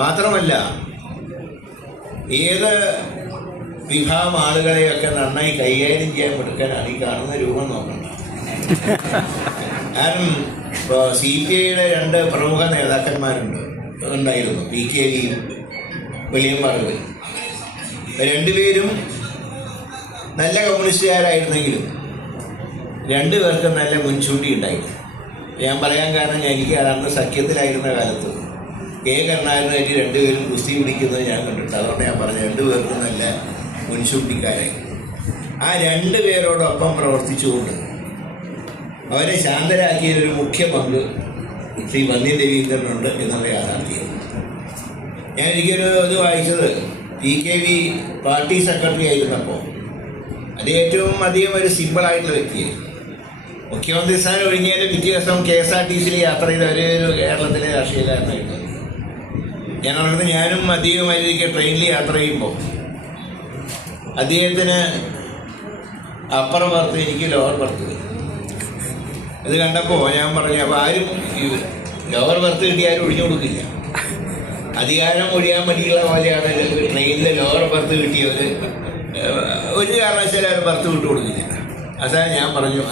മാത്രമല്ല ഏത് വിഭാഗം ആളുകളെയൊക്കെ നന്നായി കൈകാര്യം ചെയ്യാൻ എടുക്കാനാണ് ഈ കാണുന്ന രൂപം നോക്കണ്ട. കാരണം ഇപ്പോൾ CPI-യുടെ 2 പ്രമുഖ നേതാക്കന്മാരുണ്ടായിരുന്നു, PKVയും വില്യം ഭാർഗവയും. രണ്ടുപേരും നല്ല കമ്മ്യൂണിസ്റ്റുകാരായിരുന്നെങ്കിലും രണ്ടുപേർക്കും നല്ല മുൻചൂണ്ടി ഉണ്ടായിരുന്നു. ഞാൻ പറയാൻ കാരണം എനിക്ക് അന്ന് സഖ്യത്തിലായിരുന്ന കാലത്ത് കരുണാകരനായിട്ട് രണ്ടുപേരും കുസ്തി പിടിക്കുന്നത് ഞാൻ കണ്ടിട്ട്, അതുകൊണ്ട് ഞാൻ പറഞ്ഞു രണ്ടുപേർക്കും നല്ല മുൻചൂണ്ടിക്കാരായി. ആ 2 പേരോടൊപ്പം പ്രവർത്തിച്ചുകൊണ്ട് അവരെ ശാന്തരാക്കിയൊരു മുഖ്യ പങ്ക് ശ്രീ വന്ധ്യൻ രവീന്ദ്രനുണ്ട് എന്നുള്ള യാഥാർത്ഥ്യം. ഞാൻ എനിക്കൊരു ഇത് വായിച്ചത്, PKV പാർട്ടി സെക്രട്ടറി ആയിരുന്നപ്പോൾ അത് ഏറ്റവും അധികം ഒരു സിമ്പിളായിട്ടുള്ള വ്യക്തിയായിരുന്നു. മുഖ്യമന്ത്രി സ്ഥാനം ഒഴിഞ്ഞതിൻ്റെ പിറ്റേ ദിവസം KSRTC യാത്ര ചെയ്ത ഒരു കേരളത്തിലെ രാഷ്ട്രീയക്കാരനായിരുന്നു. ഞാനും അധികമായിരിക്കും ട്രെയിനിൽ യാത്ര ചെയ്യുമ്പോൾ അദ്ദേഹത്തിന് അപ്പർ ബർത്ത്, എനിക്ക് ലോവർ ബർത്ത്. ഇത് കണ്ടപ്പോൾ ഞാൻ പറഞ്ഞു, അപ്പോൾ ആരും ലോവർ ബർത്ത് കിട്ടിയാലും ഒഴിഞ്ഞു കൊടുക്കില്ല. അധികാരം ഒഴിയാൻ വേണ്ടിയുള്ള പോലെയാണ് ട്രെയിനിൽ ലോവർ ബർത്ത് കിട്ടിയവർ ഒരു കാരണവശാലും അവർ ബർത്ത് വിട്ടു കൊടുക്കില്ല. അതാണ് ഞാൻ പറഞ്ഞു,